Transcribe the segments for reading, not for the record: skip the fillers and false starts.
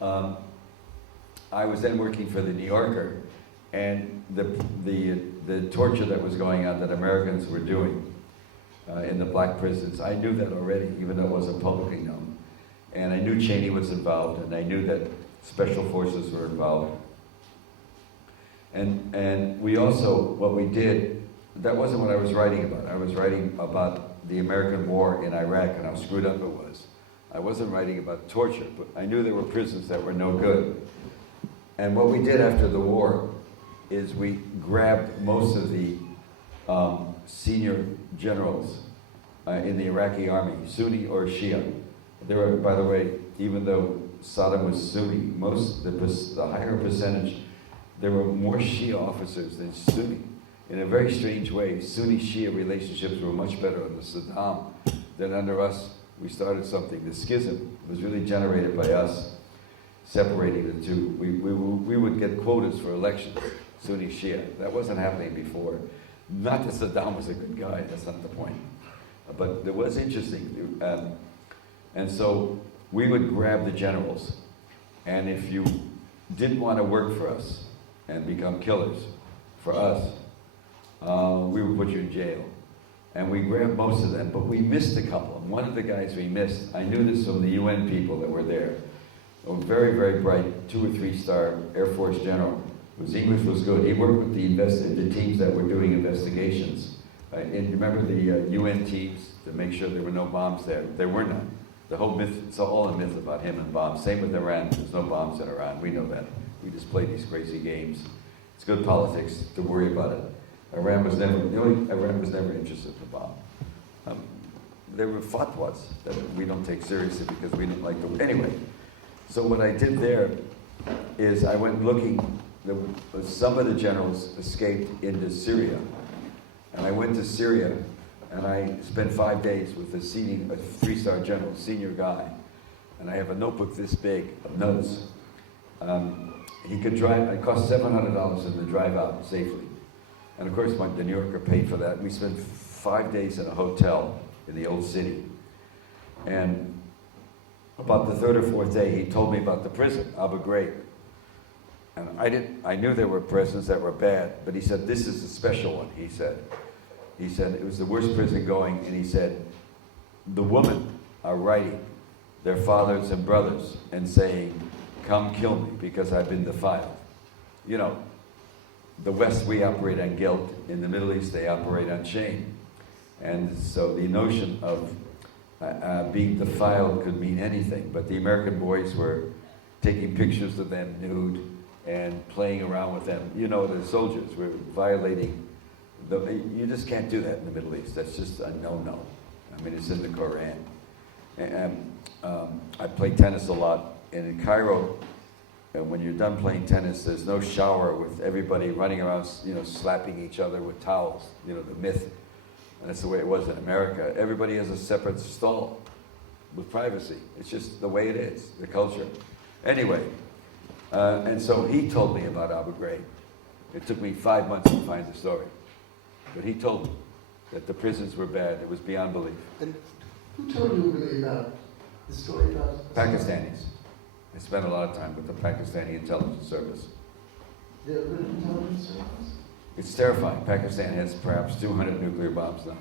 um, I was then working for the New Yorker, and the torture that was going on that Americans were doing in the black prisons, I knew that already, even though it wasn't publicly known. And I knew Cheney was involved, and I knew that special forces were involved. And we also, what we did, that wasn't what I was writing about. I was writing about the American war in Iraq and how screwed up it was. I wasn't writing about torture, but I knew there were prisons that were no good. And what we did after the war is we grabbed most of the senior generals in the Iraqi army, Sunni or Shia. There were, by the way, even though Saddam was Sunni, the higher percentage, there were more Shia officers than Sunni. In a very strange way, Sunni-Shia relationships were much better under Saddam than under us. We started something. The schism was really generated by us, separating the two. We would get quotas for elections, Sunni-Shia. That wasn't happening before. Not that Saddam was a good guy, that's not the point. But it was interesting. And so we would grab the generals, and if you didn't want to work for us and become killers for us, we would put you in jail. And we grabbed most of them, but we missed a couple. And one of the guys we missed, I knew this from the UN people that were there, a very, very bright 2 or 3 star Air Force general, whose English was good. He worked with the teams that were doing investigations. And remember the UN teams to make sure there were no bombs there? There were none. The whole myth, it's all a myth about him and bombs. Same with Iran. There's no bombs in Iran. We know that. We just play these crazy games. It's good politics to worry about it. Iran was never interested in the bomb. There were fatwas that we don't take seriously because we didn't like them. Anyway, so what I did there is I went looking. Some of the generals escaped into Syria. And I went to Syria, and I spent 5 days with a 3-star general, senior guy. And I have a notebook this big of notes. He could drive, it cost $700 to drive out safely. And of course, the New Yorker paid for that. We spent 5 days in a hotel in the old city. And about the 3rd or 4th day, he told me about the prison, Abu Ghraib. And I knew there were prisons that were bad, but he said, this is the special one, he said. He said it was the worst prison going, and he said, the women are writing their fathers and brothers and saying, come kill me because I've been defiled. You know, the West, we operate on guilt. In the Middle East, they operate on shame. And so the notion of being defiled could mean anything, but the American boys were taking pictures of them nude and playing around with them. You know, the soldiers were violating you just can't do that in the Middle East. That's just a no-no. I mean, it's in the Quran. And I play tennis a lot, and in Cairo, when you're done playing tennis, there's no shower with everybody running around, you know, slapping each other with towels. You know, the myth. And that's the way it was in America. Everybody has a separate stall with privacy. It's just the way it is, the culture. Anyway, and so he told me about Abu Ghraib. It took me 5 months to find the story. But he told me that the prisons were bad. It was beyond belief. And who told you really about the story about Pakistanis. I spent a lot of time with the Pakistani intelligence service. the good intelligence service? It's terrifying. Pakistan has perhaps 200 nuclear bombs now,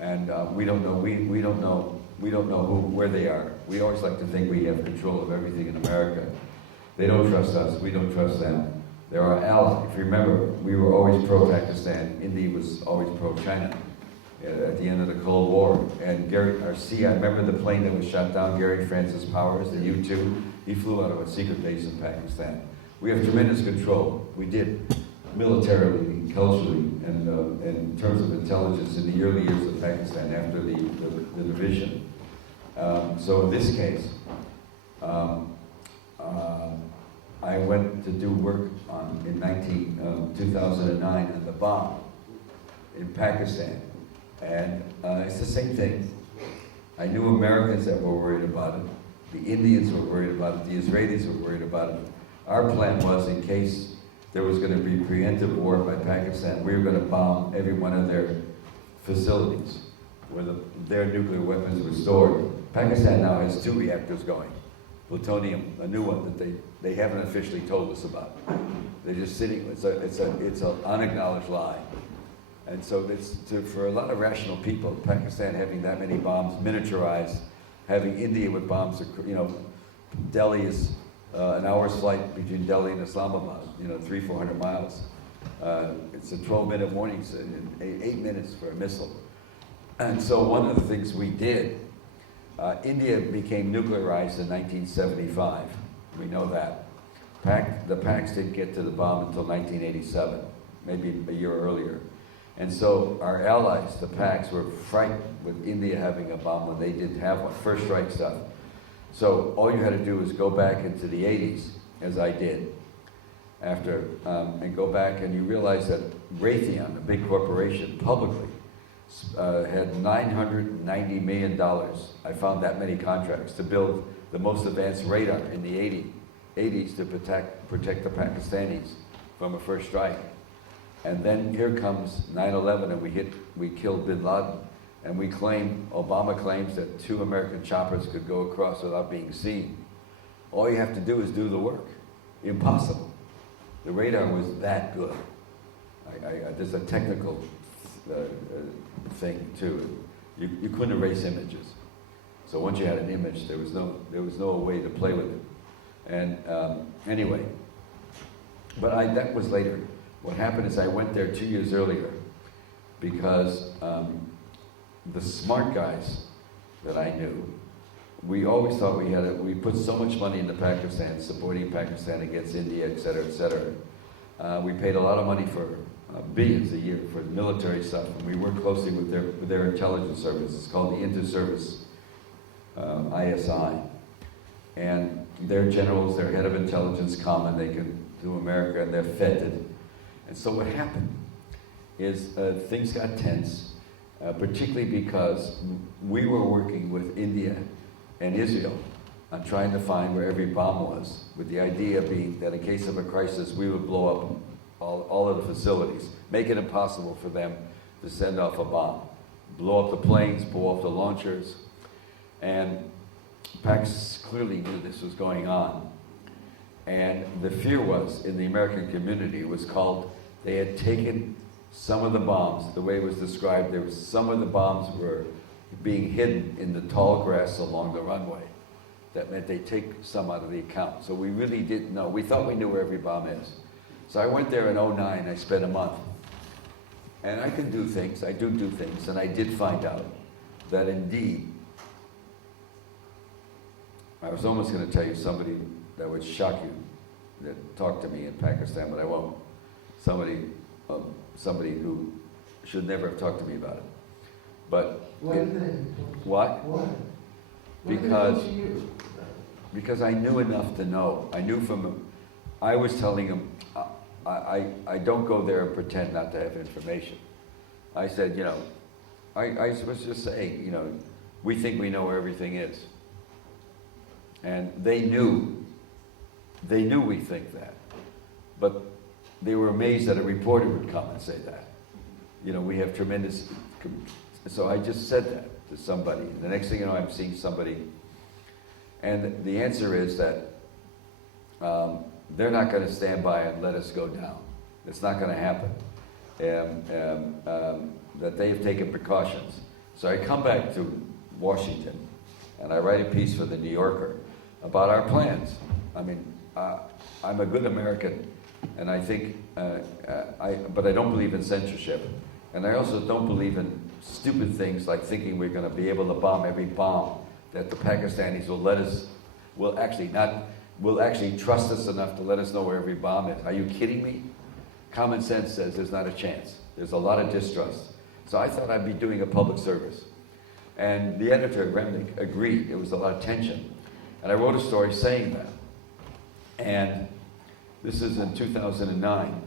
and we don't know. We don't know. We don't know where they are. We always like to think we have control of everything in America. They don't trust us. We don't trust them. They're our ally. If you remember, we were always pro-Pakistan. India was always pro-China at the end of the Cold War. And I remember the plane that was shot down, Gary Francis Powers, the U-2. He flew out of a secret base in Pakistan. We have tremendous control. We did militarily, culturally, and in terms of intelligence in the early years of Pakistan after the division. So in this case, I went to do work in 2009 on the bomb in Pakistan. And it's the same thing. I knew Americans that were worried about it. The Indians were worried about it. The Israelis were worried about it. Our plan was, in case there was going to be preemptive war by Pakistan, we were going to bomb every one of their facilities where their nuclear weapons were stored. Pakistan now has 2 reactors going. plutonium, a new one that they haven't officially told us about. They're just sitting, it's an unacknowledged lie. And so for a lot of rational people, Pakistan having that many bombs miniaturized, having India with bombs, Delhi is an hour's flight between Delhi and Islamabad, 300-400 miles. It's a 12-minute warning, 8 minutes for a missile. And so one of the things we did, India became nuclearized in 1975. We know that. The Pacs didn't get to the bomb until 1987, maybe a year earlier. And so our allies, the Pacs, were frightened with India having a bomb when they didn't have one, first strike stuff. So all you had to do was go back into the 80s, as I did, and go back, and you realize that Raytheon, a big corporation, publicly had $990 million. I found that many contracts to build the most advanced radar in the 80s to protect the Pakistanis from a first strike. And then here comes 9/11, and we killed bin Laden. And Obama claims that 2 American choppers could go across without being seen. All you have to do is do the work. Impossible. The radar was that good. There's a technical thing too. You couldn't erase images. So once you had an image, there was no way to play with it. And anyway, but that was later. What happened is I went there 2 years earlier because the smart guys that I knew, we always thought we put so much money into Pakistan, supporting Pakistan against India, et cetera, et cetera. We paid a lot of money for billions a year for military stuff, and we worked closely with their intelligence service. It's called the Inter-Service ISI. And their generals, their head of intelligence come and they can do America, and they're feted. And so what happened is things got tense, particularly because we were working with India and Israel on trying to find where every bomb was, with the idea being that in case of a crisis, we would blow up all of the facilities, make it impossible for them to send off a bomb. Blow up the planes, blow up the launchers. And Pax clearly knew this was going on. And the fear was, in the American community, it was called, they had taken some of the bombs, the way it was described, some of the bombs were being hidden in the tall grass along the runway. That meant they take some out of the account. So we really didn't know. We thought we knew where every bomb is. So I went there in 2009, I spent a month. And I can do things, I do things, and I did find out that indeed, I was almost going to tell you somebody that would shock you that talked to me in Pakistan, but I won't. Somebody who should never have talked to me about it. But Why? Because I knew enough to know. I was telling him, I don't go there and pretend not to have information. I said, I was just saying, we think we know where everything is. And they knew we think that. But they were amazed that a reporter would come and say that. We have tremendous, so I just said that to somebody. The next thing you know, I'm seeing somebody, and the answer is that they're not going to stand by and let us go down. It's not going to happen. That they've taken precautions. So I come back to Washington, and I write a piece for the New Yorker about our plans. I mean, I'm a good American, and I think, but I don't believe in censorship. And I also don't believe in stupid things like thinking we're going to be able to bomb every bomb, that the Pakistanis will actually trust us enough to let us know where every bomb is. Are you kidding me? Common sense says there's not a chance. There's a lot of distrust. So I thought I'd be doing a public service. And the editor, Remnick, agreed. There was a lot of tension. And I wrote a story saying that. And this is in 2009.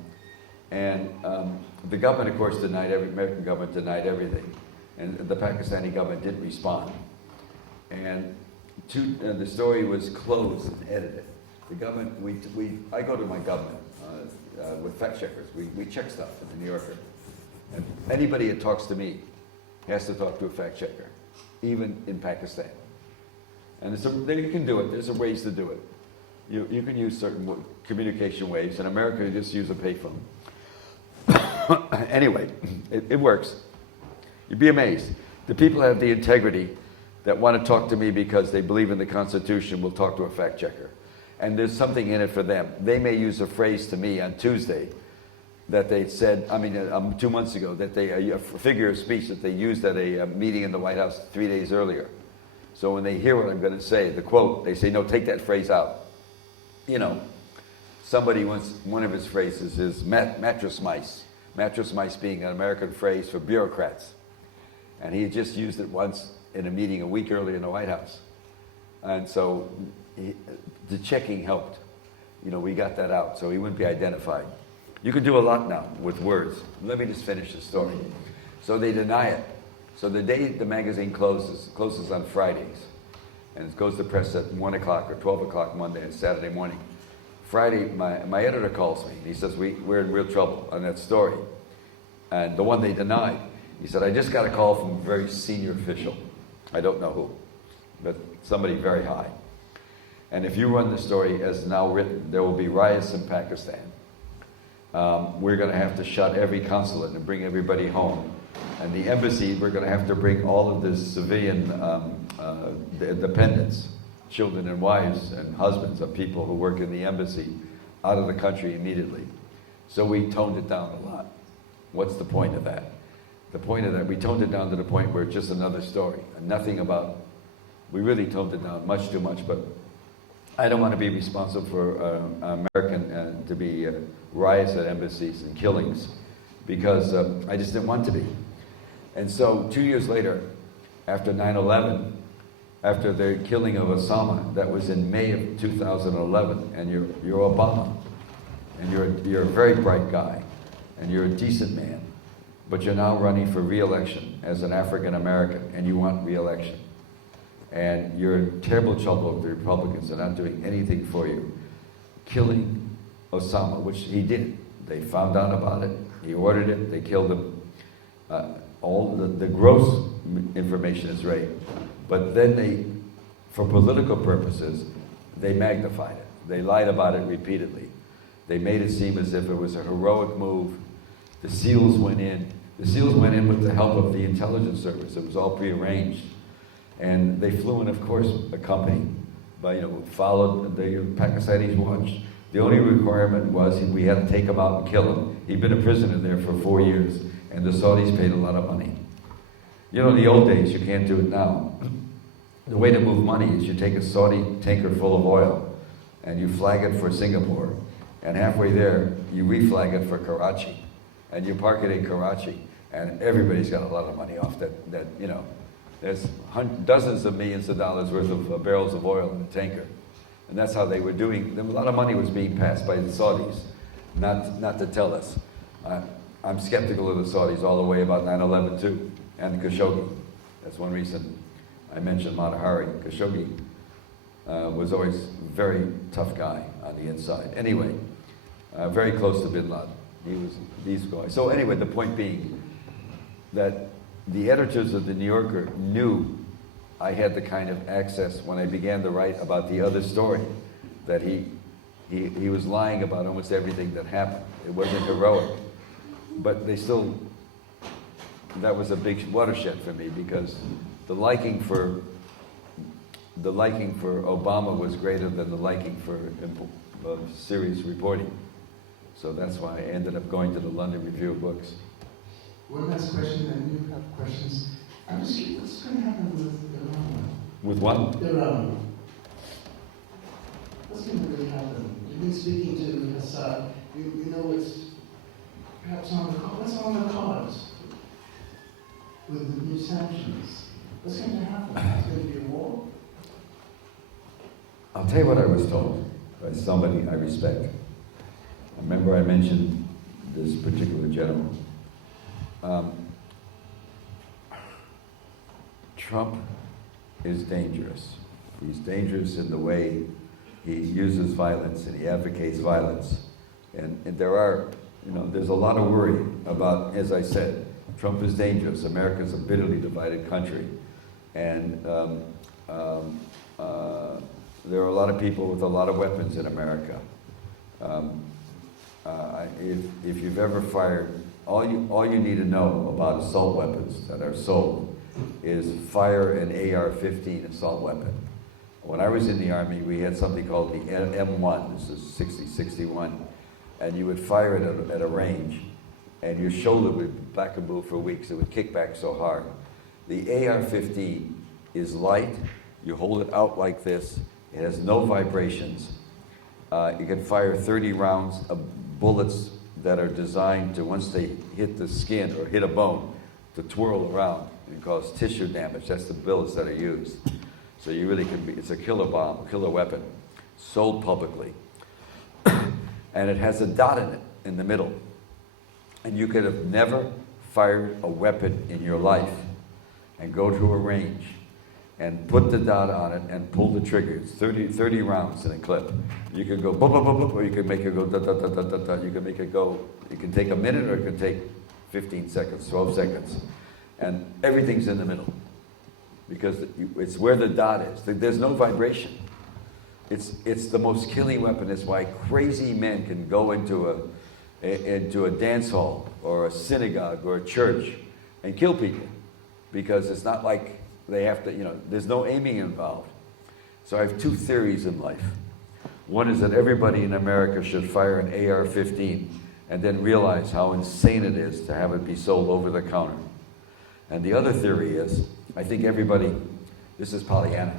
And the government, of course, American government denied everything. And the Pakistani government didn't respond. And the story was closed and edited. The government, I go to my government with fact checkers. We check stuff in the New Yorker. And anybody that talks to me has to talk to a fact checker, even in Pakistan. And you can do it. There's ways to do it. You can use certain communication waves. In America, you just use a payphone. Anyway, it works. You'd be amazed. The people have the integrity that want to talk to me because they believe in the Constitution will talk to a fact checker. And there's something in it for them. They may use a phrase to me on Tuesday that they said, 2 months ago, that a figure of speech that they used at a meeting in the White House 3 days earlier. So when they hear what I'm going to say, the quote, they say, no, take that phrase out. You know, somebody once, one of his phrases is mattress mice. Mattress mice being an American phrase for bureaucrats. And he had just used it once in a meeting a week earlier in the White House. And so the checking helped. You know, we got that out, so he wouldn't be identified. You can do a lot now with words. Let me just finish the story. So they deny it. So the day the magazine closes on Fridays, and it goes to press at 1 o'clock or 12 o'clock Monday and Saturday morning. Friday, my editor calls me. He says, we're in real trouble on that story. And the one they denied, he said, I just got a call from a very senior official. I don't know who, but somebody very high. And if you run the story as now written, there will be riots in Pakistan. We're going to have to shut every consulate and bring everybody home. And the embassy, we're going to have to bring all of the civilian dependents, children and wives and husbands of people who work in the embassy, out of the country immediately. So we toned it down a lot. What's the point of that? The point of that, we toned it down to the point where it's just another story. And nothing about, we really toned it down much too much, but I don't want to be responsible for American to be riots at embassies and killings, because I just didn't want to be. And so 2 years later, after 9/11, after the killing of Osama, that was in May of 2011, and you're Obama, and you're a very bright guy, and you're a decent man, but you're now running for re-election as an African American, and you want re-election. And you're in terrible trouble with the Republicans. They're not doing anything for you. Killing Osama, which he did. They found out about it. He ordered it. They killed him. All the gross information is right. But then they, for political purposes, they magnified it. They lied about it repeatedly. They made it seem as if it was a heroic move. The SEALs went in. The SEALs went in with the help of the intelligence service. It was all prearranged. And they flew in, of course, accompanied by, followed the Pakistanis watched. The only requirement was we had to take him out and kill him. He'd been a prisoner there for 4 years, and the Saudis paid a lot of money. In the old days, you can't do it now. The way to move money is you take a Saudi tanker full of oil, and you flag it for Singapore, and halfway there, you reflag it for Karachi, and you park it in Karachi, and everybody's got a lot of money off that. There's dozens of millions of dollars worth of barrels of oil in the tanker. And that's how they were doing. A lot of money was being passed by the Saudis, not to tell us. I'm skeptical of the Saudis all the way about 9/11 too, and Khashoggi. That's one reason I mentioned Matahari. Khashoggi was always a very tough guy on the inside. Anyway, very close to Bin Laden. He was these guys. So anyway, the point being that the editors of the New Yorker knew I had the kind of access when I began to write about the other story, that he was lying about almost everything that happened. It wasn't heroic, but they still, that was a big watershed for me, because the liking for Obama was greater than the liking for serious reporting. So that's why I ended up going to the London Review of Books. One last question, and you have questions. I'm just curious, what's going to happen with Iran? With what? Iran. What's going to really happen? You've been speaking to Assad. You know it's perhaps on the what's on the cards with the new sanctions. What's going to happen? Is going to be a war? I'll tell you what I was told by somebody I respect. I remember I mentioned this particular gentleman. Trump is dangerous. He's dangerous in the way he uses violence and he advocates violence. And there are, there's a lot of worry about, as I said, Trump is dangerous. America's a bitterly divided country. And there are a lot of people with a lot of weapons in America. If you've ever fired, all you need to know about assault weapons that are sold is fire an AR-15 assault weapon. When I was in the Army, we had something called the M1, this is 60-61, and you would fire it at a range, and your shoulder would be black and blue for weeks. It would kick back so hard. The AR-15 is light. You hold it out like this. It has no vibrations. You can fire 30 rounds of bullets that are designed to, once they hit the skin or hit a bone, to twirl around and cause tissue damage. That's the bullets that are used. So you really can be, it's a killer bomb, killer weapon, sold publicly. And it has a dot in it, in the middle. And you could have never fired a weapon in your life and go to a range and put the dot on it and pull the trigger. It's 30 rounds in a clip. You could go boop, boop, boop, boop, or you could make it go da, da, da, da, da, da. You can make it go, it can take a minute or it can take 15 seconds, 12 seconds. And everything's in the middle, because it's where the dot is. There's no vibration. It's the most killing weapon. It's why crazy men can go into a dance hall or a synagogue or a church and kill people, because it's not like they have to, there's no aiming involved. So I have two theories in life. One is that everybody in America should fire an AR-15 and then realize how insane it is to have it be sold over the counter. And the other theory is, I think everybody, this is Pollyanna,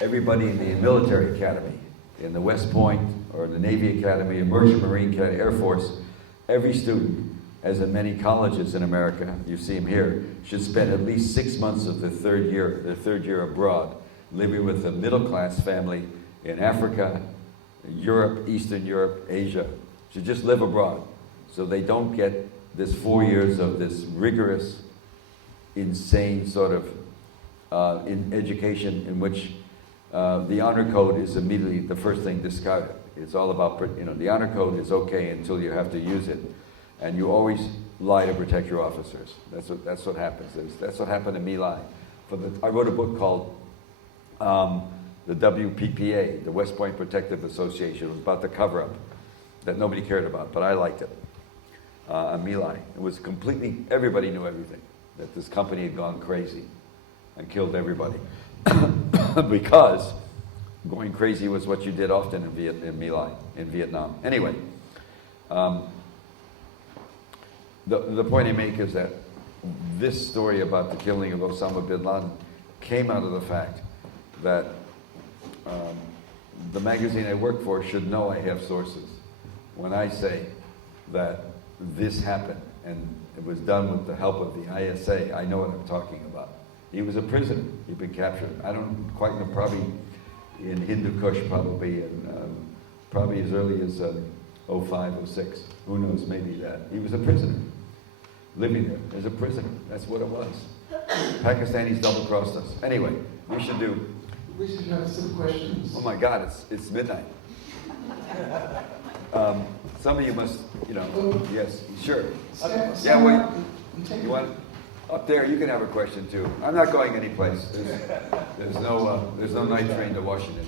everybody in the military academy, in the West Point, or the Navy Academy, or Merchant Marine Academy, Air Force, every student, as in many colleges in America, you see them here, should spend at least 6 months of their third year abroad, living with a middle-class family in Africa, Europe, Eastern Europe, Asia, should just live abroad, so they don't get this 4 years of this rigorous, insane sort of in education in which the honor code is immediately the first thing discarded. It's all about, the honor code is okay until you have to use it. And you always lie to protect your officers. That's what happens. That's what happened to Me Lie. I wrote a book called the WPPA, the West Point Protective Association. It was about the cover-up that nobody cared about, but I liked it. Me Lie. It was completely, everybody knew everything, that this company had gone crazy and killed everybody. Because going crazy was what you did often in My Lai, in Vietnam. Anyway, the point I make is that this story about the killing of Osama bin Laden came out of the fact that the magazine I work for should know I have sources. When I say that this happened and it was done with the help of the ISA, I know what I'm talking about. He was a prisoner. He'd been captured. I don't quite know, probably in Hindu Kush, probably as early as 05, 06. Who knows, maybe that. He was a prisoner, living there as a prisoner. That's what it was. Pakistanis double-crossed us. Anyway, we should have some questions. Oh my God, it's midnight. Some of you must, yes, sure. Yeah, wait. You want? Up there, you can have a question too. I'm not going anyplace. There's no night train to Washington.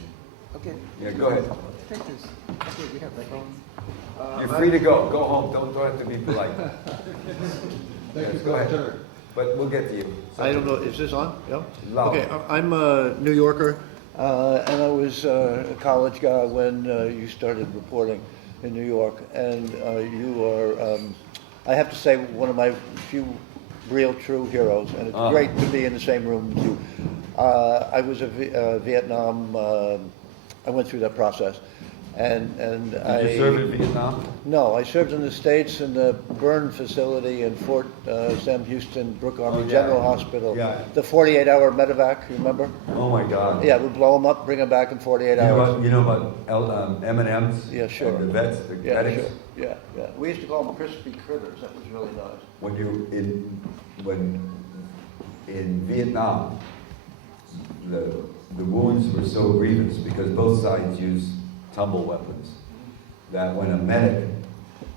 Okay. Yeah, go ahead. Take this. Okay, we have that on. You're free to go. Go home. Don't have to be polite. Yes, go ahead. But we'll get to you. I don't know. Is this on? Yeah. Loud. Okay. I'm a New Yorker, and I was a college guy when you started reporting in New York, and you are, I have to say, one of my few real true heroes, and it's great to be in the same room with you. I was a Vietnam, I went through that process, and Did you serve in Vietnam? No, I served in the States in the burn facility in Fort Sam Houston, Brooke Army General Hospital. Yeah. The 48-hour medevac, you remember? Oh my God. Yeah, we'd blow them up, bring them back in 48 hours. You know about M&Ms? Yeah, sure. And the vets, the Yeah, medics? sure. Yeah, yeah. We used to call them crispy critters. That was really nice. When in Vietnam, the wounds were so grievous because both sides used tumble weapons that when a medic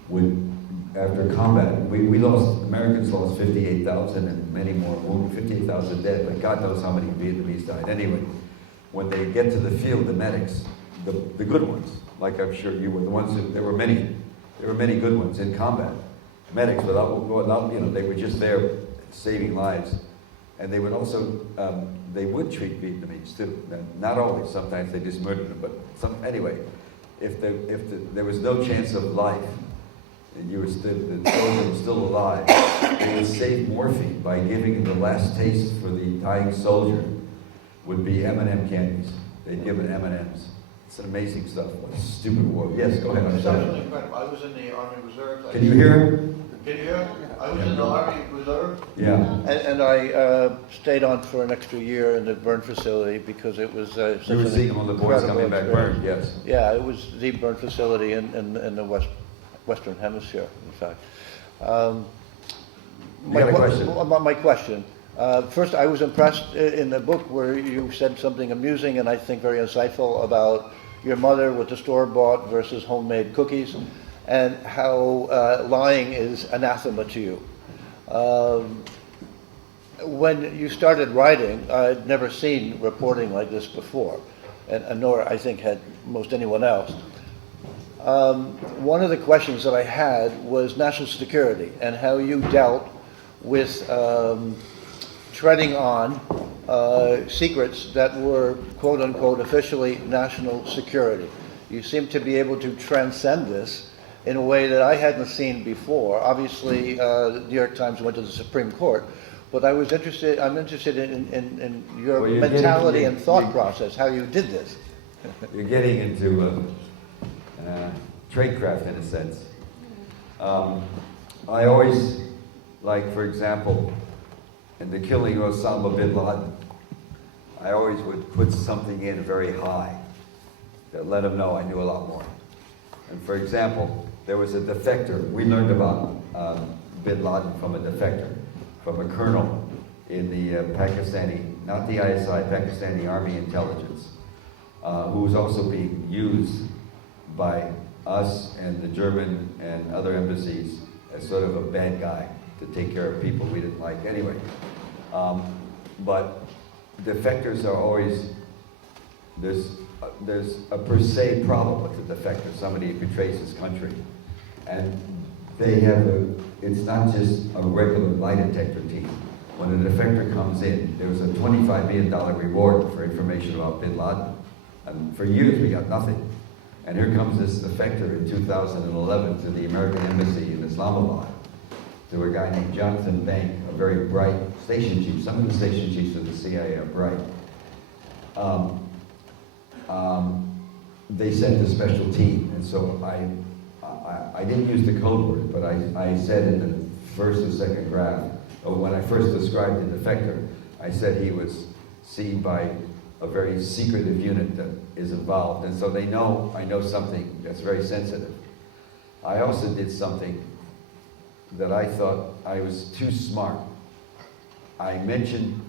would, after combat, Americans lost 58,000 and many more wounded, 58,000 dead, but God knows how many Vietnamese died. Anyway, when they get to the field, the medics, the good ones, like I'm sure you were, the ones that, there were many good ones in combat. Medics, without they were just there saving lives. And they would also, they would treat Vietnamese too. Not always, sometimes they just murdered them, but anyway, if there was no chance of life, and the soldier was still alive, they would save morphine by giving him the last taste for the dying soldier would be M&M candies. They'd give him M&Ms. It's an amazing stuff. What a stupid war. Yes, go ahead. I'm It's sorry. absolutely incredible. I was in the Army Reserve. Can you hear him? Can you hear him? I was in the Army Reserve. Yeah. And I stayed on for an extra year in the burn facility because it was such You were an seeing them on the boards incredible coming back experience. burned, yes. Yeah, it was the burn facility in the Western Hemisphere, in fact. You got a question? About my question. First, I was impressed in the book where you said something amusing and I think very insightful about your mother with the store-bought versus homemade cookies, and how lying is anathema to you. When you started writing, I'd never seen reporting like this before, and nor I think had most anyone else. One of the questions that I had was national security and how you dealt with treading on secrets that were quote-unquote officially national security. You seem to be able to transcend this in a way that I hadn't seen before. Obviously, the New York Times went to the Supreme Court, but I'm interested in your Well, mentality and thought process, how you did this. You're getting into tradecraft in a sense. I always, like for example, in the killing of Osama bin Laden, I always would put something in very high that let him know I knew a lot more. And for example, there was a defector. We learned about bin Laden from a defector, from a colonel in the Pakistani, not the ISI, Pakistani Army Intelligence, who was also being used by us and the German and other embassies as sort of a bad guy to take care of people we didn't like anyway. But defectors are always, there's a per se problem with the defector, somebody who betrays his country. And they have it's not just a regular lie detector team. When a defector comes in, there was a $25 million reward for information about bin Laden. And for years we got nothing. And here comes this defector in 2011 to the American Embassy in Islamabad, to a guy named Jonathan Bank, a very bright station chief. Some of the station chiefs of the CIA are bright. They sent a special team, and so I didn't use the code word, but I said in the first and second graph, when I first described the defector, I said he was seen by a very secretive unit that is involved, and so they know I know something that's very sensitive. I also did something that I thought I was too smart. I mentioned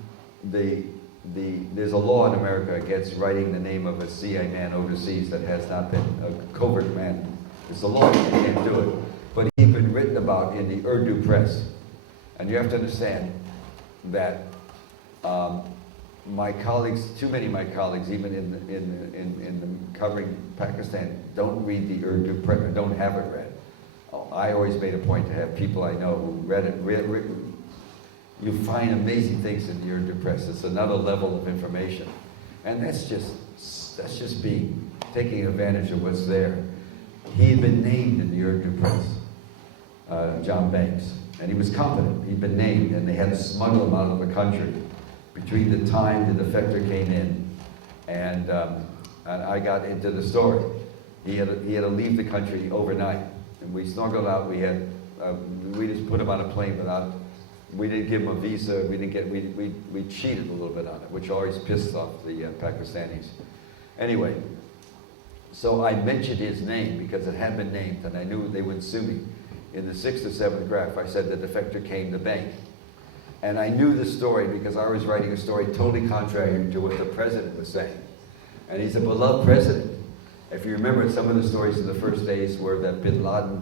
there's a law in America against writing the name of a CIA man overseas that has not been a covert man. It's a law, you can't do it. But he's been written about in the Urdu press. And you have to understand that my colleagues, too many of my colleagues, even in the covering Pakistan, don't read the Urdu press, don't have it read. I always made a point to have people I know who read it. You find amazing things in the Urdu press. It's another level of information, and that's just taking advantage of what's there. He had been named in the Urdu press, John Banks, and he was competent. He'd been named, and they had to smuggle him out of the country between the time the defector came in and I got into the story. He had to leave the country overnight. And we snuggled out. We just put him on a plane without. We didn't give him a visa. We cheated a little bit on it, which always pissed off the Pakistanis. Anyway, so I mentioned his name because it had been named, and I knew they would sue me. In the 6th or 7th graph, I said the defector came to bank, and I knew the story because I was writing a story totally contrary to what the president was saying, and he's a beloved president. If you remember, some of the stories in the first days were that bin Laden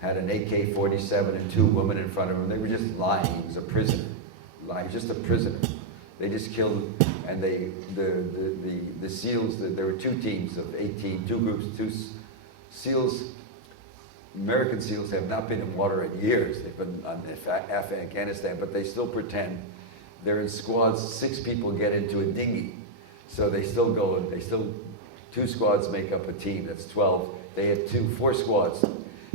had an AK-47 and 2 women in front of him. They were just lying. He was a prisoner. Lying, just a prisoner. They just killed, and the SEALs, there were 2 teams of 18, 2 groups, 2 SEALs. American SEALs have not been in water in years. They've been on Afghanistan, but they still pretend. They're in squads, 6 people get into a dinghy. So they still go, 2 squads make up a team, that's 12. They had 4 squads.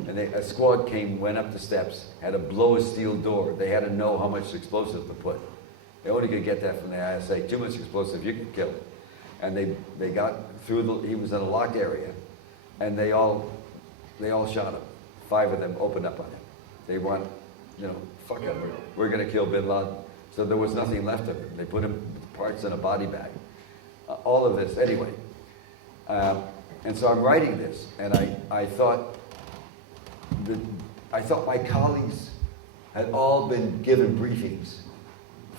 And a squad went up the steps, had to blow a steel door. They had to know how much explosive to put. They only could get that from the ISA. Too much explosive, you could kill it. And they got through he was in a locked area, and they all shot him. 5 of them opened up on him. They want, fuck him, we're gonna kill bin Laden. So there was nothing left of him. They put him parts in a body bag. All of this, anyway. And so I'm writing this, and I thought my colleagues had all been given briefings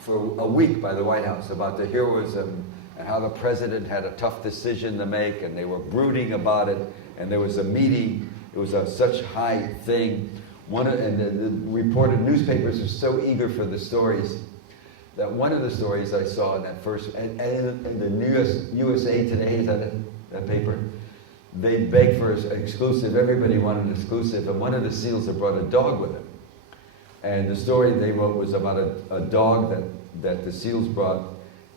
for a week by the White House about the heroism and how the president had a tough decision to make, and they were brooding about it, and there was a meeting. It was such high thing. And the reported newspapers were so eager for the stories that one of the stories I saw in that first, and in the USA Today, is that it, that paper? They begged for an exclusive. Everybody wanted an exclusive, and one of the SEALs had brought a dog with him. And the story they wrote was about a dog that the SEALs brought,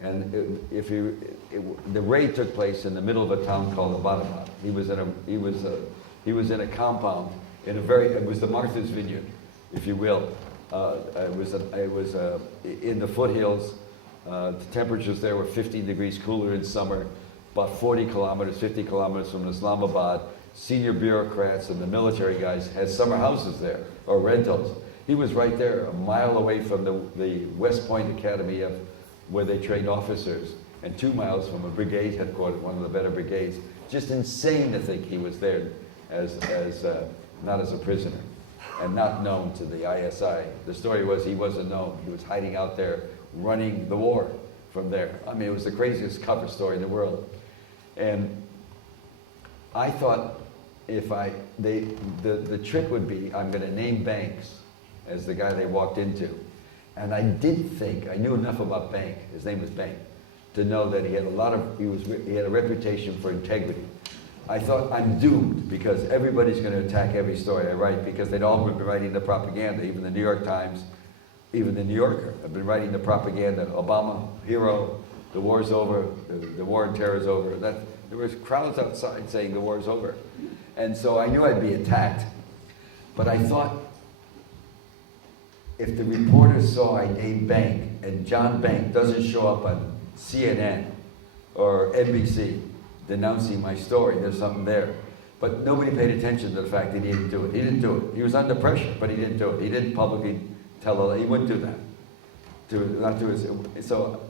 and the raid took place in the middle of a town called Abbottabad. He was in a compound it was the Martha's Vineyard, if you will. It was in the foothills. The temperatures there were 15 degrees cooler in summer, about 50 kilometers from Islamabad. Senior bureaucrats and the military guys had summer houses there, or rentals. He was right there, a mile away from the West Point Academy where they trained officers, and 2 miles from a brigade headquarters, one of the better brigades. Just insane to think he was there not as a prisoner, and not known to the ISI. The story was he wasn't known. He was hiding out there, running the war from there. I mean, it was the craziest cover story in the world. And I thought the trick would be, I'm going to name Banks as the guy they walked into. And I knew enough about Bank, his name was Bank, to know that he had he had a reputation for integrity. I thought, I'm doomed, because everybody's going to attack every story I write, because they'd all been writing the propaganda. Even the New York Times, even the New Yorker have been writing the propaganda. Obama, hero, the war's over, the war on terror is over. There was crowds outside saying the war's over. And so I knew I'd be attacked. But I thought, if the reporters saw I named Bank, and John Bank doesn't show up on CNN or NBC, denouncing my story, there's something there. But nobody paid attention to the fact that he didn't do it. He didn't do it. He was under pressure, but he didn't do it. He didn't publicly tell he wouldn't do that. So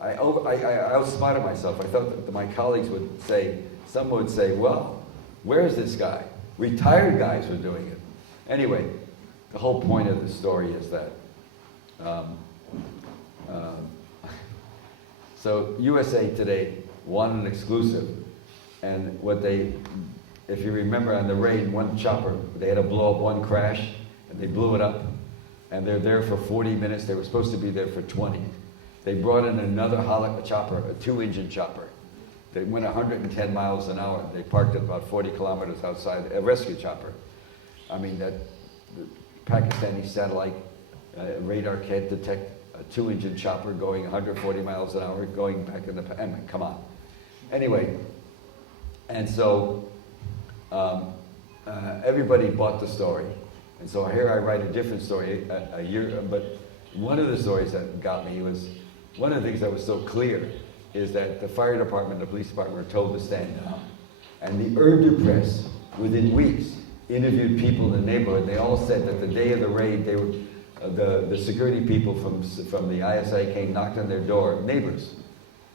I outsmarted myself. I thought that my colleagues would say, someone would say, well, where's this guy? Retired guys were doing it. Anyway, the whole point of the story is that so USA Today wanted an exclusive, and if you remember on the raid, one chopper, they had to blow up one crash, and they blew it up, and they're there for 40 minutes. They were supposed to be there for 20. They brought in another chopper, a 2-engine chopper. They went 110 miles an hour. They parked it about 40 kilometers outside, a rescue chopper. I mean, the Pakistani satellite radar can't detect a 2-engine chopper going 140 miles an hour, going back in the, I mean, come on. Anyway, and so everybody bought the story. And so here I write a different story a year, but one of the stories that got me was, one of the things that was so clear is that the fire department, the police department were told to stand down. And the Urdu press, within weeks, interviewed people in the neighborhood. They all said that the day of the raid, they were, the security people from the ISI came, knocked on their door, neighbors,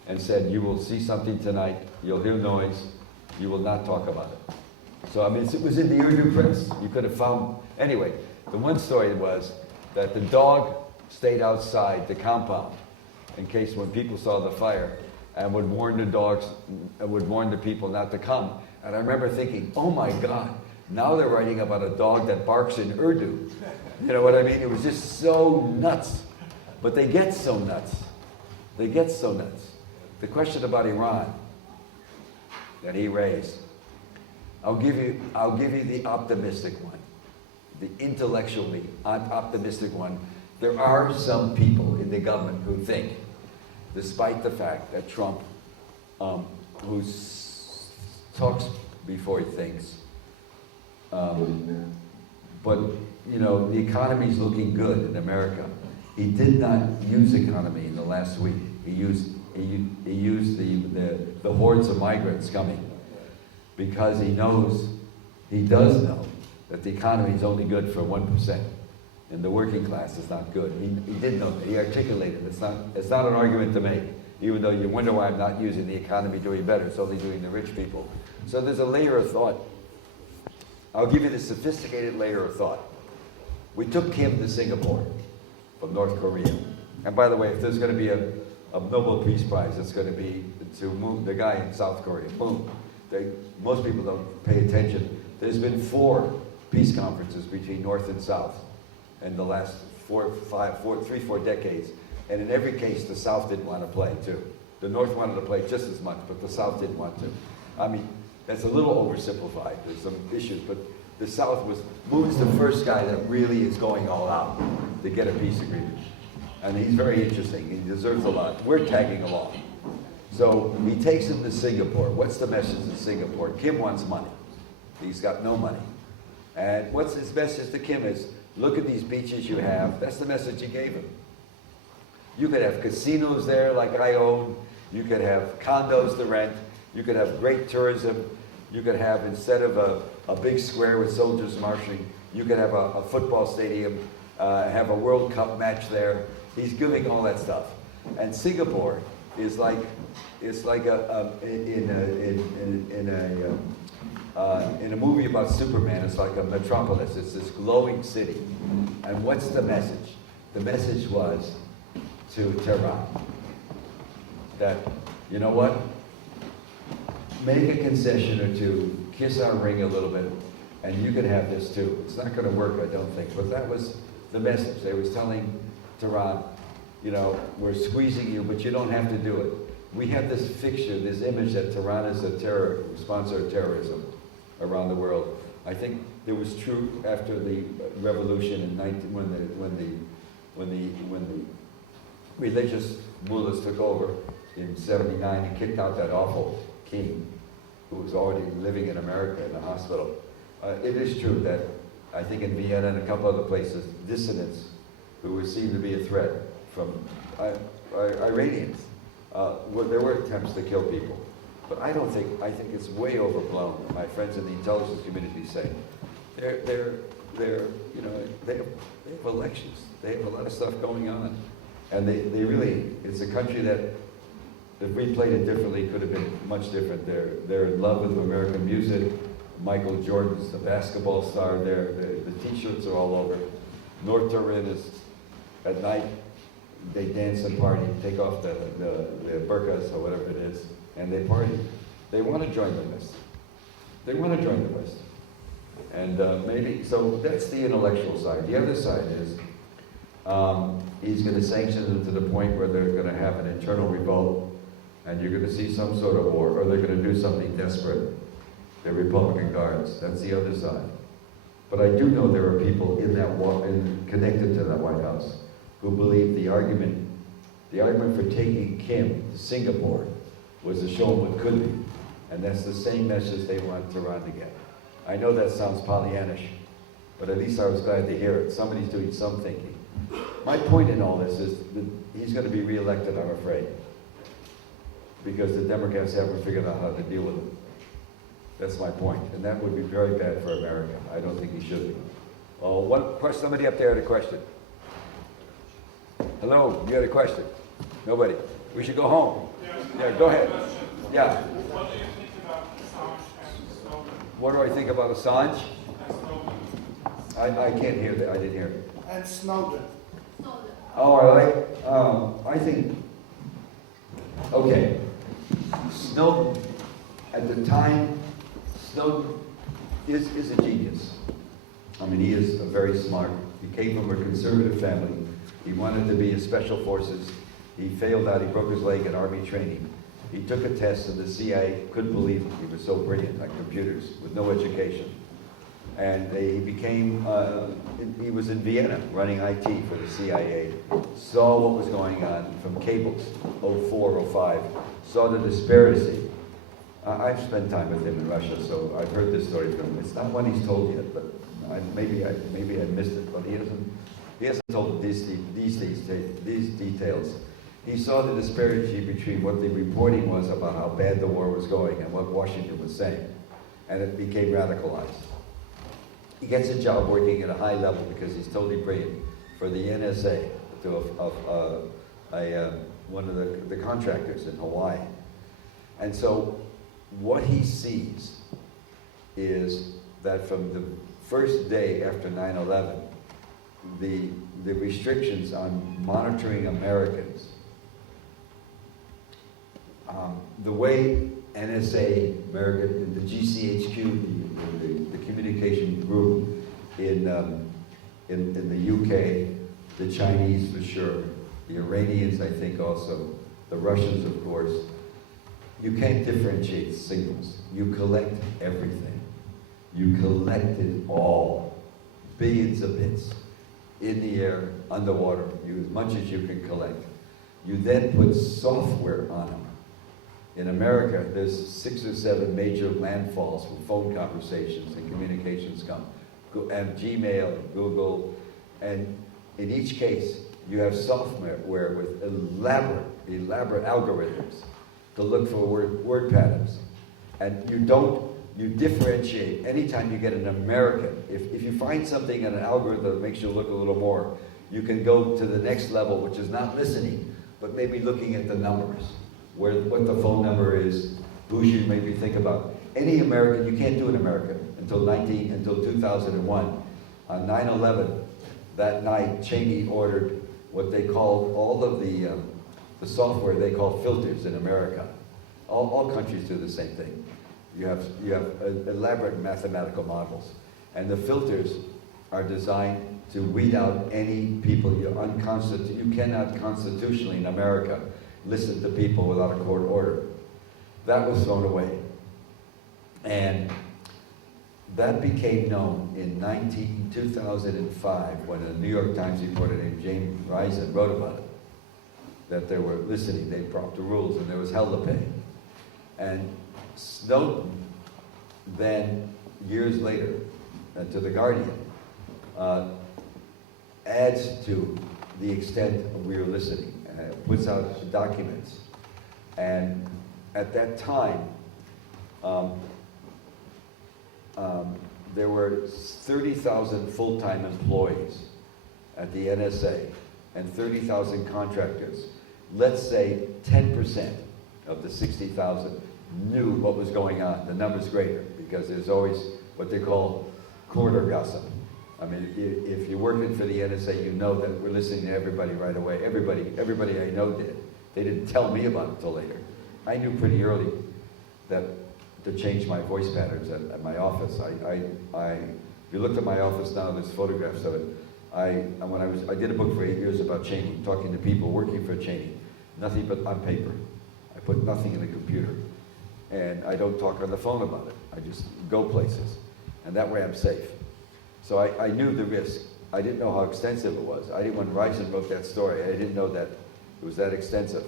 and said, you will see something tonight, you'll hear noise, you will not talk about it. So, I mean, it was in the Urdu press. You could have found, anyway, the one story was that the dog stayed outside the compound in case when people saw the fire, and would warn the dogs, would warn the people not to come. And I remember thinking, oh my God, now they're writing about a dog that barks in Urdu. You know what I mean? It was just so nuts. But they get so nuts. They get so nuts. The question about Iran that he raised, I'll give you the optimistic one, the intellectually optimistic one. There are some people in the government who think, despite the fact that Trump, who talks before he thinks, but you know, the economy's looking good in America. He did not use economy in the last week. He used the hordes of migrants coming, because he does know that the economy is only good for 1%, and the working class is not good. He did know that. He articulated it. It's not an argument to make, even though you wonder why I'm not using the economy doing better. It's only doing the rich people. So there's a layer of thought. I'll give you the sophisticated layer of thought. We took Kim to Singapore from North Korea. And by the way, if there's going to be a Nobel Peace Prize, it's going to be to move the guy in South Korea. Boom. Most people don't pay attention. There's been 4 peace conferences between North and South in the last 4 decades. And in every case, the South didn't want to play too. The North wanted to play just as much, but the South didn't want to. I mean, that's a little oversimplified. There's some issues, but the South Moon's the first guy that really is going all out to get a peace agreement. And he's very interesting. He deserves a lot. We're tagging along. So he takes him to Singapore. What's the message in Singapore? Kim wants money. He's got no money. And what's his message to Kim is, look at these beaches you have. That's the message he gave him. You could have casinos there like I own. You could have condos to rent. You could have great tourism. You could have, instead of a big square with soldiers marching, you could have a football stadium, have a World Cup match there. He's giving all that stuff. And Singapore is like, it's like in a movie about Superman, it's like a metropolis. It's this glowing city. And what's the message? The message was to Tehran that, you know what? Make a concession or two, kiss our ring a little bit, and you can have this too. It's not going to work, I don't think. But that was the message. They was telling Tehran, you know, we're squeezing you, but you don't have to do it. We have this fixture, this image that Tehran is a sponsor of terrorism around the world. I think it was true after the revolution in when the religious mullahs took over in '79 and kicked out that awful king who was already living in America in a hospital. It is true that I think in Vienna and a couple other places, dissidents who were seen to be a threat from Iranians, there were attempts to kill people. But I think it's way overblown. My friends in the intelligence community say they have elections. They have a lot of stuff going on. And they really, it's a country that, if we played it differently, could have been much different. They're in love with American music. Michael Jordan's the basketball star there. The t-shirts are all over. North Korea is, at night, they dance and party, take off the burqas or whatever it is, and they party. They want to join the West. They want to join the West. And maybe, so that's the intellectual side. The other side is, he's going to sanction them to the point where they're going to have an internal revolt, and you're going to see some sort of war, or they're going to do something desperate. They're Republican guards. That's the other side. But I do know there are people in that connected to that White House who believe the argument for taking Kim to Singapore was to show them what could be. And that's the same message they want Tehran to get. I know that sounds Pollyannish, but at least I was glad to hear it. Somebody's doing some thinking. My point in all this is that he's going to be reelected, I'm afraid, because the Democrats haven't figured out how to deal with him. That's my point, and that would be very bad for America. I don't think he should be. Oh, one question. Somebody up there had a question. Hello, you had a question? Nobody. We should go home. Yeah, go ahead. Yeah. What do you think about Assange and Snowden? What do I think about Assange? And Snowden. I can't hear that. I didn't hear it. And Snowden. Oh, I think, okay. Snowden, at the time, Snowden is a genius. I mean, he is very smart. He came from a conservative family. He wanted to be in special forces. He failed out, he broke his leg in Army training. He took a test and the CIA couldn't believe him. He was so brilliant on computers with no education. And he became, he was in Vienna running IT for the CIA, saw what was going on from cables, 04, 05, saw the disparity. I've spent time with him in Russia, so I've heard this story from him. It's not one he's told yet, but maybe I missed it, but he hasn't told these details. He saw the disparity between what the reporting was about how bad the war was going and what Washington was saying, and it became radicalized. He gets a job working at a high level because he's totally brilliant for the NSA, one of the contractors in Hawaii. And so what he sees is that from the first day after 9/11, the restrictions on monitoring Americans, the way NSA, American, the GCHQ, the communication group in the UK, the Chinese for sure, the Iranians I think also, the Russians of course, you can't differentiate signals. You collect everything. You collect it all, billions of bits, in the air, underwater, as much as you can collect. You then put software on them. In America, there's 6 or 7 major landfalls where phone conversations and communications come. And Gmail, Google, and in each case, you have software with elaborate algorithms to look for word patterns. And you differentiate. Anytime you get an American, if you find something in an algorithm that makes you look a little more, you can go to the next level, which is not listening, but maybe looking at the numbers. What the phone number is, who you maybe think about. Any American, you can't do an American until 2001. On 9/11, that night, Cheney ordered what they called all of the software they call filters in America. All countries do the same thing. You have elaborate mathematical models, and the filters are designed to weed out any people you cannot constitutionally in America listen to people without a court order. That was thrown away. And that became known in 2005 when a New York Times reporter named James Risen wrote about it, that they were listening, they broke the rules, and there was hell to pay. And Snowden, then, years later, to The Guardian, adds to the extent we were listening. Puts out documents. And at that time, there were 30,000 full-time employees at the NSA and 30,000 contractors. Let's say 10% of the 60,000 knew what was going on. The number's greater because there's always what they call corridor gossip. I mean, if you're working for the NSA, you know that we're listening to everybody right away. Everybody I know did. They didn't tell me about it until later. I knew pretty early that to change my voice patterns at my office. If you looked at my office now, there's photographs of it. I did a book for 8 years about Cheney, talking to people working for Cheney. Nothing but on paper. I put nothing in the computer. And I don't talk on the phone about it. I just go places. And that way I'm safe. So I knew the risk. I didn't know how extensive it was. When Risen wrote that story, I didn't know that it was that extensive.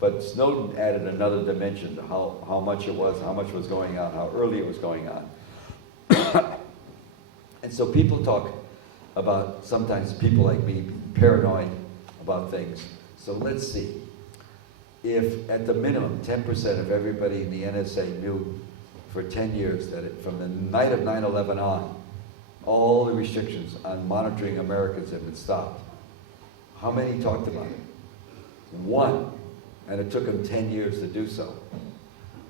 But Snowden added another dimension to how much it was, how much was going on, how early it was going on. And so people talk about, sometimes people like me, paranoid about things. So let's see. If at the minimum 10% of everybody in the NSA knew for 10 years that from the night of 9/11 on, all the restrictions on monitoring Americans have been stopped. How many talked about it? 1, and it took them 10 years to do so.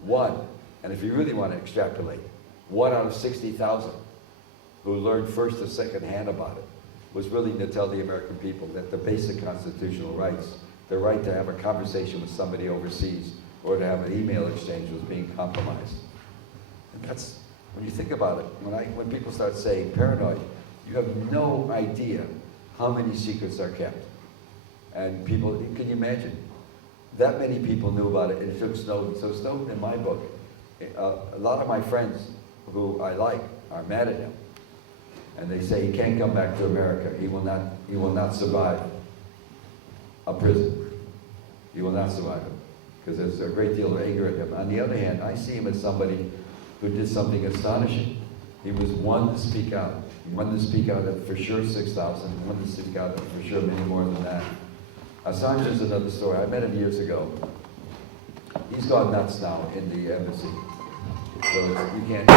1, and if you really want to extrapolate, 1 out of 60,000 who learned first or second hand about it was willing to tell the American people that the basic constitutional rights, the right to have a conversation with somebody overseas or to have an email exchange was being compromised. And that's, when you think about it, when people start saying paranoid, you have no idea how many secrets are kept. And people, can you imagine? that many people knew about it, and it took Snowden. So Snowden, in my book, a lot of my friends who I like are mad at him. And they say he can't come back to America. He will not survive a prison. He will not survive it. Because there's a great deal of anger at him. On the other hand, I see him as somebody who did something astonishing. He was one to speak out. He wanted to speak out at for sure 6,000. He wanted to speak out at for sure many more than that. Assange is another story. I met him years ago. He's gone nuts now in the embassy. So you can't,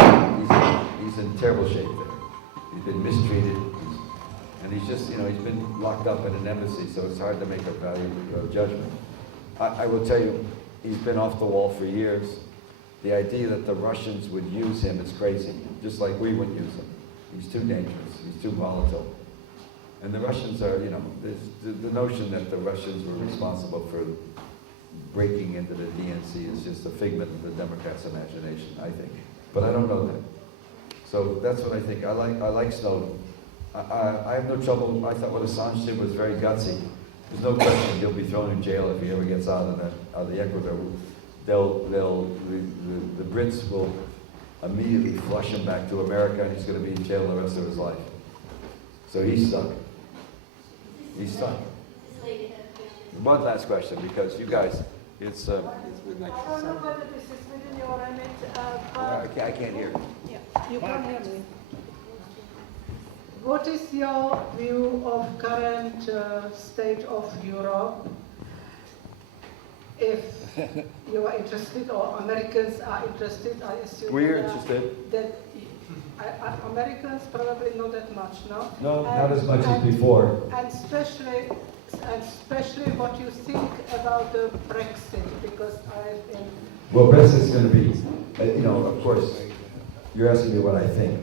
he's in terrible shape there. He's been mistreated. And he's just, he's been locked up in an embassy, so it's hard to make a valuable judgment. I will tell you, he's been off the wall for years. The idea that the Russians would use him is crazy, just like we would use him. He's too dangerous, he's too volatile. And the Russians are, the notion that the Russians were responsible for breaking into the DNC is just a figment of the Democrats' imagination, I think. But I don't know that. So that's what I think. I like Snowden. I have no trouble. I thought what Assange did was very gutsy. There's no question he'll be thrown in jail if he ever gets out of the Ecuador. The Brits will immediately flush him back to America, and he's going to be in jail the rest of his life. So he's stuck. He's stuck. One last question, because you guys, it's. I don't know whether this is within your remit, but I can't hear. yeah, you can hear me. What is your view of current state of Europe? If you are interested, or Americans are interested, I assume. We're interested. That Americans probably not that much, no? No, not as much as before. And especially what you think about the Brexit, because I've been. Well, Brexit's going to be, of course, you're asking me what I think.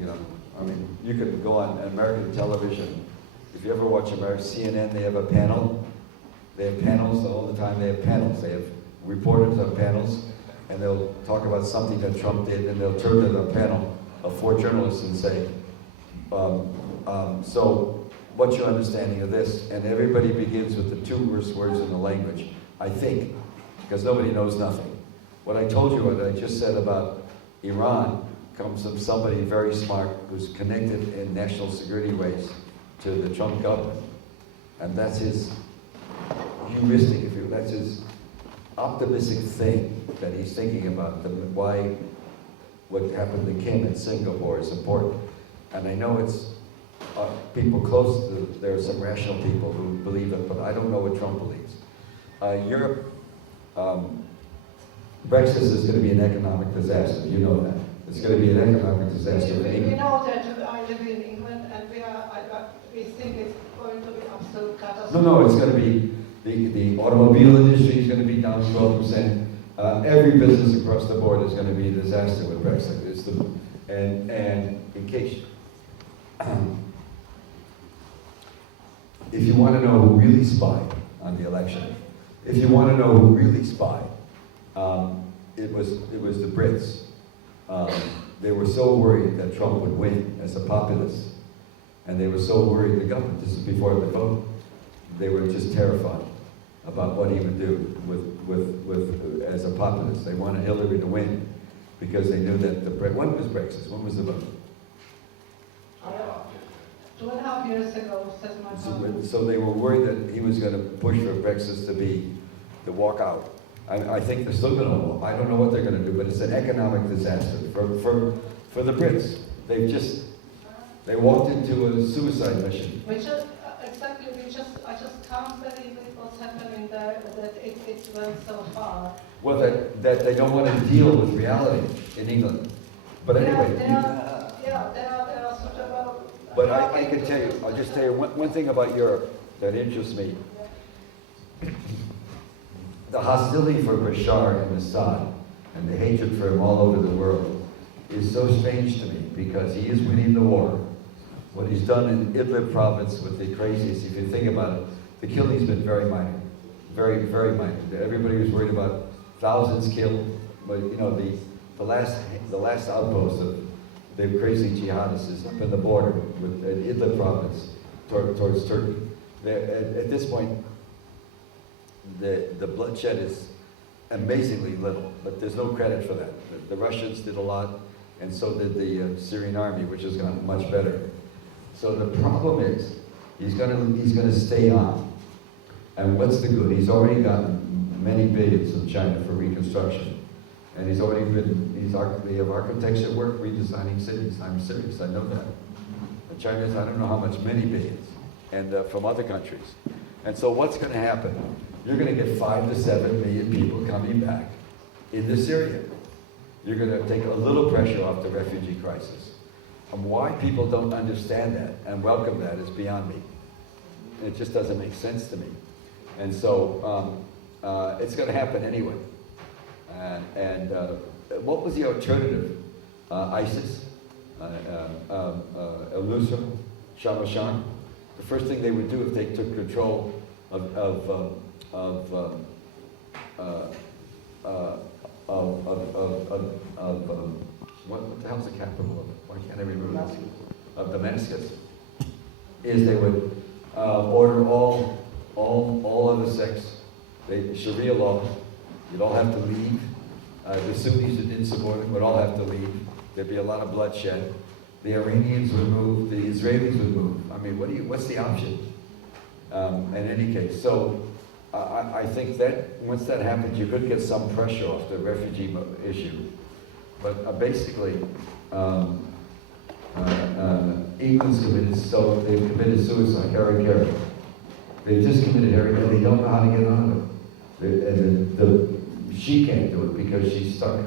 I mean, you could go on American television. If you ever watch American CNN, they have a panel. They have panels all the time. They have panels. They have reporters on panels, and they'll talk about something that Trump did, and they'll turn to the panel of 4 journalists and say, so what's your understanding of this? And everybody begins with the 2 worst words in the language, I think, because nobody knows nothing. What I told you, what I just said about Iran, comes from somebody very smart who's connected in national security ways to the Trump government. And that's his heuristic, that's his optimistic thing that he's thinking about, why what happened to Kim in Singapore is important. And I know it's people close to, there are some rational people who believe it, but I don't know what Trump believes. Europe, Brexit is going to be an economic disaster, you know that. It's going to be an economic disaster for We England. know that I live in England, and we think it's going to be absolute catastrophe. No, it's going to be, the automobile industry is going to be down 12%. Every business across the board is going to be a disaster with Brexit. And in case, if you want to know who really spied on the election, if you want to know who really spied, it was the Brits. They were so worried that Trump would win as a populist, and they were so worried the government, this is before the vote, they were just terrified about what he would do with as a populist. They wanted Hillary to win because they knew that when was Brexit? When was the vote? 2.5 years ago, says my father. So they were worried that he was going to push for Brexit to walk out. I think they're still going to walk. I don't know what they're going to do, but it's an economic disaster for the Brits. They walked into a suicide mission. I just can't believe it what's happening there, that it went so far. Well, that they don't want to deal with reality in England. But anyway. There are sort of. But I can tell you, I'll just tell you one thing about Europe that interests me. The hostility for Bashar and Assad and the hatred for him all over the world is so strange to me because he is winning the war. What he's done in Idlib province with the crazies, if you think about it, the killing's been very minor, very, very minor. Everybody was worried about thousands killed, but the last outpost of the crazy jihadists is up in the border with Idlib province towards Turkey. At this point, the bloodshed is amazingly little, but there's no credit for that. The Russians did a lot, and so did the Syrian army, which has gotten much better. So the problem is, he's gonna stay on. And what's the good? He's already gotten many billions from China for reconstruction. And they have architecture work, redesigning cities. I'm serious, I know that. And China's, I don't know how much, many billions, and from other countries. And so what's gonna happen? You're gonna get 5 to 7 million people coming back into Syria. You're gonna take a little pressure off the refugee crisis. And why people don't understand that and welcome that is beyond me. It just doesn't make sense to me. And so it's going to happen anyway. And what was the alternative? ISIS, El-Nusra, Shamasham. The first thing they would do if they took control of what the hell's the capital of? Why can't I remember this? Of Damascus, is they would order all other sects, Sharia law. You'd all have to leave. The Sunnis who didn't support it would all have to leave. There'd be a lot of bloodshed. The Iranians would move. The Israelis would move. I mean, what's the option? In any case, so I think that once that happens, you could get some pressure off the refugee issue. But basically, England's they've committed suicide, Harry Carey. They've just committed Harry Carey. They don't know how to get out of it. And she can't do it because she's stuck.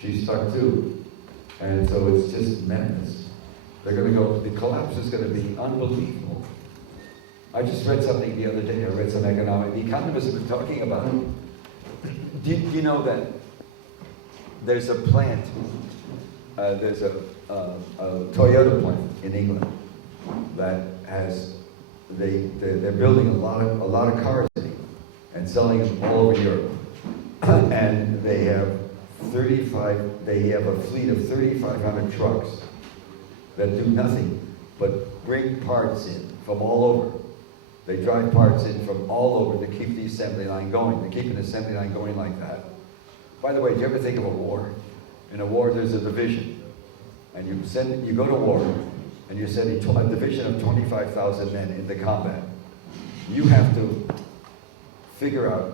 She's stuck too. And so it's just madness. They're going to go, the collapse is going to be unbelievable. I just read something the other day. I read some the economists have been talking about it. Do you know that there's a plant, there's a Toyota plant in England that has, they're building a lot of cars in England and selling them all over Europe. And they have a fleet of 3,500 trucks that do nothing but bring parts in from all over. They drive parts in from all over to keep the assembly line going. They keep an assembly line going like that. By the way, do you ever think of a war? In a war, there's a division. And you go to war, and you send a division of 25,000 men into combat. You have to figure out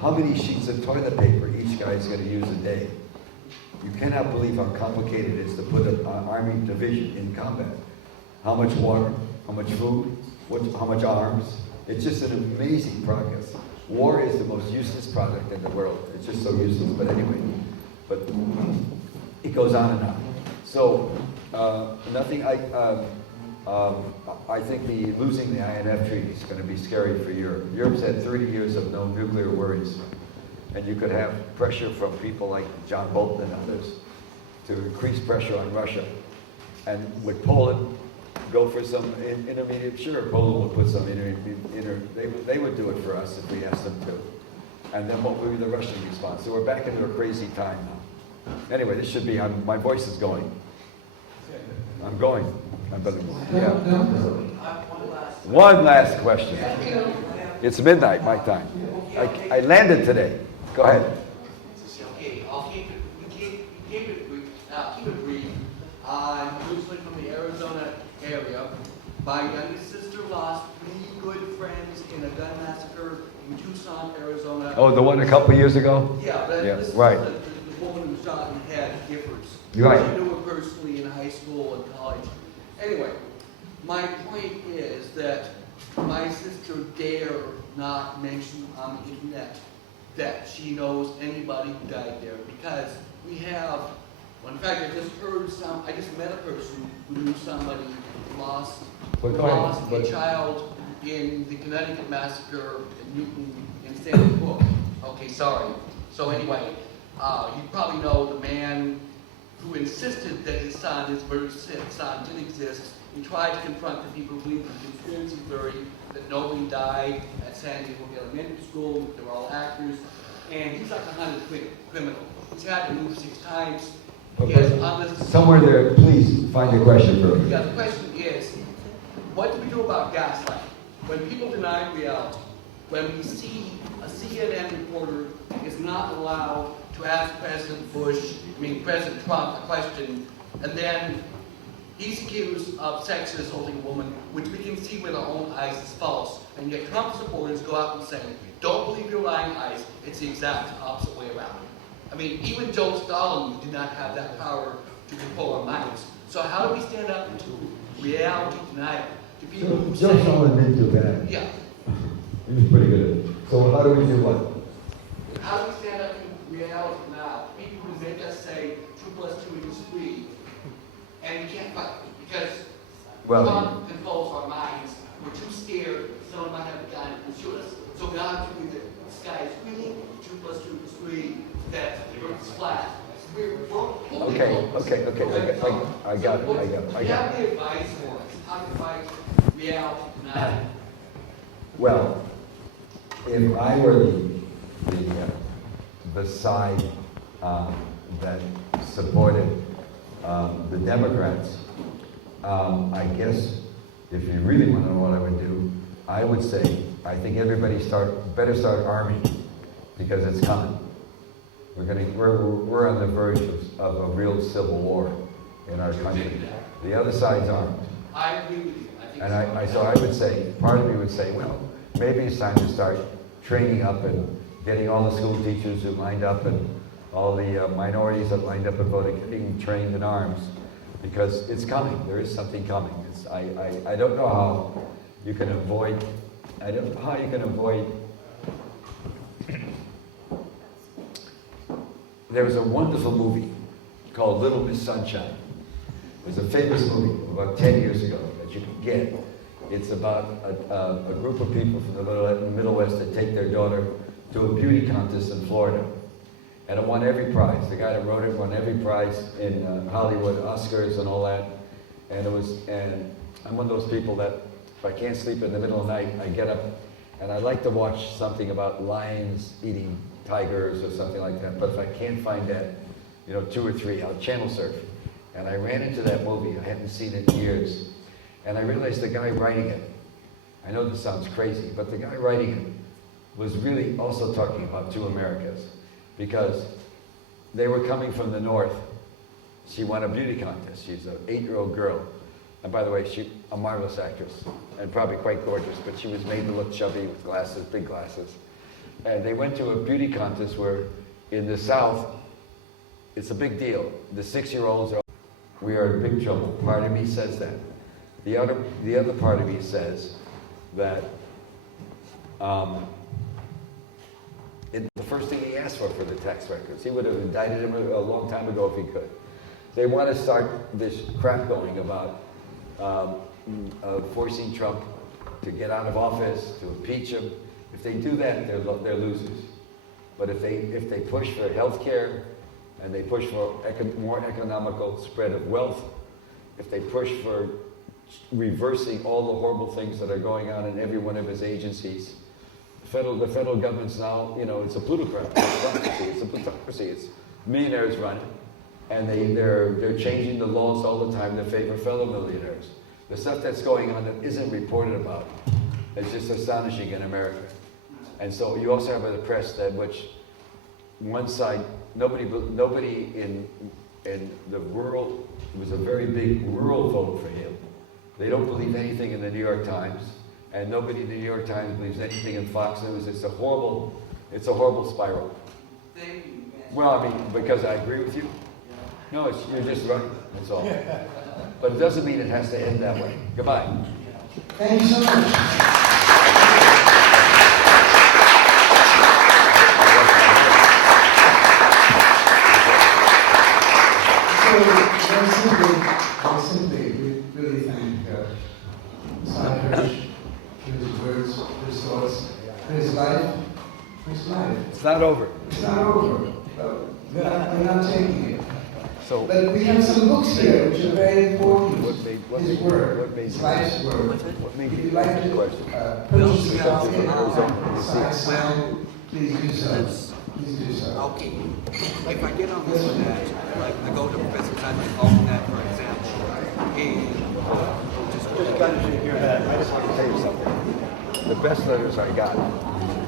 how many sheets of toilet paper each guy is going to use a day. You cannot believe how complicated it is to put an army division in combat. How much water, how much food, how much arms. It's just an amazing progress. War is the most useless product in the world. It's just so useless, but anyway. But it goes on and on. So, I think losing the INF treaty is going to be scary for Europe. Europe's had 30 years of no nuclear worries. And you could have pressure from people like John Bolton and others to increase pressure on Russia. And with Poland, go for some intermediate, sure, Poland will put some they would do it for us if we asked them to. And then what would be the Russian response? So we're back into a crazy time now. Anyway, this should be, my voice is going. I'm going. One last question. It's midnight, my time. I landed today. Go ahead. Okay, I'll keep it brief. I'm originally from the Arizona area. My youngest sister lost 3 good friends in a gun massacre in Tucson, Arizona. Oh, the one a couple years ago? Yeah, but Yeah, this is right. the woman who shot in the head differs. Right. I knew her personally in high school and college. Anyway, my point is that my sister dare not mention on the internet that she knows anybody who died there, because we have, well, in fact, I just met a person who knew somebody who lost a child in the Connecticut massacre in Newton in Sandy Hook. Okay, sorry. So anyway, you probably know the man who insisted that his birth son didn't exist. He tried to confront the people who believed in the conspiracy theory that nobody died at Sandy Hook Elementary School, they were all actors, and he's like a hunted criminal. He's had to move 6 times. Somewhere there, please find your question for me. Yeah, the question is, what do we do about gaslighting? When people deny reality, when we see a CNN reporter is not allowed to ask President Trump a question, and then he's accused of sexually assaulting a woman, which we can see with our own eyes is false. And yet Trump supporters go out and say, don't believe your lying eyes, it's the exact opposite way around. I mean, even Joe Stalin did not have that power to control our minds. So how do we stand up to reality denial? To people who Joe say, Stalin didn't do bad. yeah, He was pretty good. So how do we do what? how do we stand up to reality denial? People who make us say 2 plus 2 equals 3, and we can't fight because Well, God controls our minds. We're too scared someone might have a gun and shoot us. So we ought to believe that the sky is green, 2 plus 2 equals 3, that the earth is flat. Okay. I got it. Do you have any advice for us? How to fight reality denial? Well, if I were the side that supported the Democrats, I guess if you really want to know what I would do, I would say I think everybody better start arming because it's coming. We're on the verge of a real civil war in our country. The other side's armed. I agree with you. I think And so I would say, part of me would say, well, maybe it's time to start training up and getting all the school teachers who lined up and all the minorities that lined up and voted, getting trained in arms, because it's coming. There is something coming. I don't know how you can avoid. I don't know how you can avoid. There was a wonderful movie called Little Miss Sunshine. It was a famous movie about 10 years ago that you can get. It's about a group of people from the Middle West that take their daughter to a beauty contest in Florida. And it won every prize. The guy that wrote it won every prize in Hollywood, Oscars and all that. And I'm one of those people that if I can't sleep in the middle of the night, I get up and I like to watch something about lions eating tigers or something like that. But if I can't find that, 2 or 3, I'll channel surf. And I ran into that movie. I hadn't seen it in years. And I realized the guy writing it, I know this sounds crazy, but the guy writing it was really also talking about 2 Americas, because they were coming from the north. She won a beauty contest. She's an 8-year-old girl. And by the way, she's a marvelous actress and probably quite gorgeous, but she was made to look chubby with glasses, big glasses. And they went to a beauty contest where in the South, it's a big deal. The 6-year-olds are, we are in big trouble. Part of me says that. The other part of me says that the first thing he asked for the tax records, he would have indicted him a long time ago if he could. They want to start this crap going about forcing Trump to get out of office, to impeach him. If they do that, they're losers. But if they push for health care and they push for more economical spread of wealth, if they push for reversing all the horrible things that are going on in every one of his agencies, the federal government's now, it's a plutocrat, it's a plutocracy, it's millionaires run it, and they're changing the laws all the time to favor fellow millionaires. The stuff that's going on that isn't reported about is just astonishing in America. And so you also have a press that which one side, nobody in the rural, it was a very big rural vote for him. They don't believe anything in the New York Times, and nobody in the New York Times believes anything in Fox News. It's a horrible spiral. Thank you. Well, I mean, because I agree with you. No, you're just right. That's all. But it doesn't mean it has to end that way. Goodbye. Thank you so much. Very simply, we really thank Seymour Hersh for his words, for his thoughts, for his life. For his life. It's not over. It's not over. We're not taking it. So, But we have some books here which are very important. what His made- work, what made- his life's work. what made If you you'd like ask the to question? purchase a copy Arizona, of Sign, please do so. Please do so. Okay. Like if I get on the internet, like I go to Professor Simon Altnet, for example, and Just kind of shake your head. I just want to tell you something. the best letters I got.